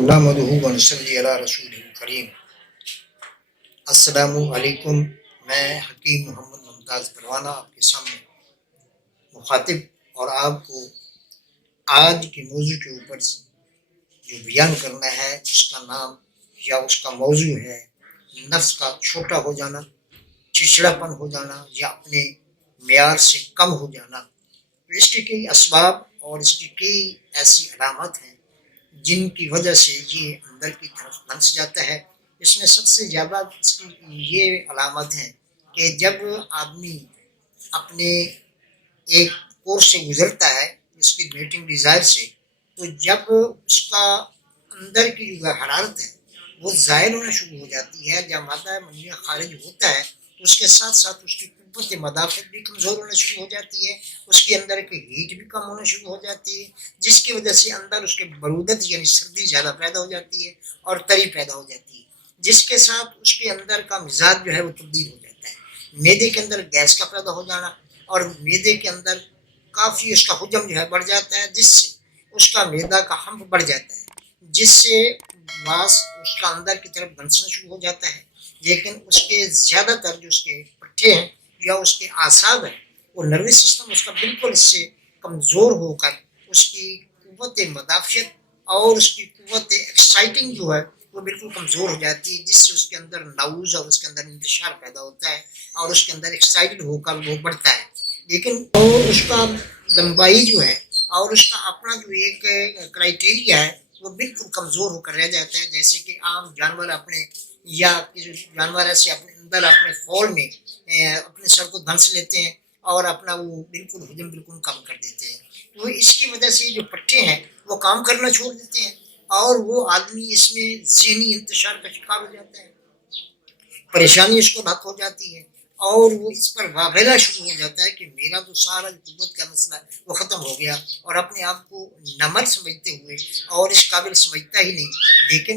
نحمدہ و نصلی علی رسول کریم۔ السلام علیکم۔ میں حکیم محمد ممتاز پروانہ آپ کے سامنے مخاطب اور آپ کو آج کے موضوع کے اوپر جو بیان کرنا ہے اس کا نام یا اس کا موضوع ہے نفس کا چھوٹا ہو جانا، چڑچڑاپن ہو جانا یا اپنے معیار سے کم ہو جانا۔ اس کے کئی اسباب اور اس کی کئی ایسی علامات ہیں جن کی وجہ سے یہ اندر کی طرف دھنس جاتا ہے۔ اس میں سب سے زیادہ اس کی یہ علامت ہیں کہ جب آدمی اپنے ایک کورس سے گزرتا ہے اس کی میٹنگ ڈیزائر سے، تو جب اس کا اندر کی جو حرارت ہے وہ ظاہر ہونا شروع ہو جاتی ہے، جب مادہ منیہ خارج ہوتا ہے تو اس کے ساتھ ساتھ اس کی قوت مدافعت بھی کمزور ہونا شروع ہو جاتی ہے، اس کے اندر کی ہیٹ بھی کم ہونا شروع ہو جاتی ہے، جس کی وجہ سے اندر اس کے برودت یعنی سردی زیادہ پیدا ہو جاتی ہے اور تری پیدا ہو جاتی ہے، جس کے ساتھ اس کے اندر کا مزاج جو ہے وہ تبدیل ہو جاتا ہے۔ معدے کے اندر گیس کا پیدا ہو جانا اور معدے کے اندر کافی اس کا حجم جو ہے بڑھ جاتا ہے، جس سے اس کا معدہ کا حمل بڑھ جاتا ہے، جس سے ماس اس کا اندر کی طرف دھنسنا شروع ہو جاتا ہے۔ لیکن اس کے زیادہ تر جو اس کے پٹھے ہیں یا اس کے اعصاب ہیں وہ نروس سسٹم اس کا بالکل اس سے کمزور ہو کر اس کی قوت مدافعت اور اس کی قوت ایکسائٹنگ جو ہے وہ بالکل کمزور ہو جاتی ہے، جس سے اس کے اندر نعوز اور اس کے اندر انتشار پیدا ہوتا ہے اور اس کے اندر ایکسائٹڈ ہو کر وہ بڑھتا ہے۔ لیکن اور اس کا لمبائی جو ہے اور اس کا اپنا جو ایک کرائٹیریا ہے وہ بالکل کمزور ہو کر رہ جاتا ہے، جیسے کہ عام جانور اپنے یا جانور ایسے اپنے اندر اپنے خول میں اپنے سر کو دھنس لیتے ہیں اور اپنا وہ بالکل حجم بالکل کم کر دیتے ہیں۔ تو اس کی وجہ سے جو پٹھے ہیں وہ کام کرنا چھوڑ دیتے ہیں اور وہ آدمی اس میں ذہنی انتشار کا شکار ہو جاتا ہے، پریشانی اس کو لاحق ہو جاتی ہے اور وہ اس پر واویلا شروع ہو جاتا ہے کہ میرا تو سارا قوت کا مسئلہ وہ ختم ہو گیا، اور اپنے آپ کو نمر سمجھتے ہوئے اور اس قابل سمجھتا ہی نہیں، لیکن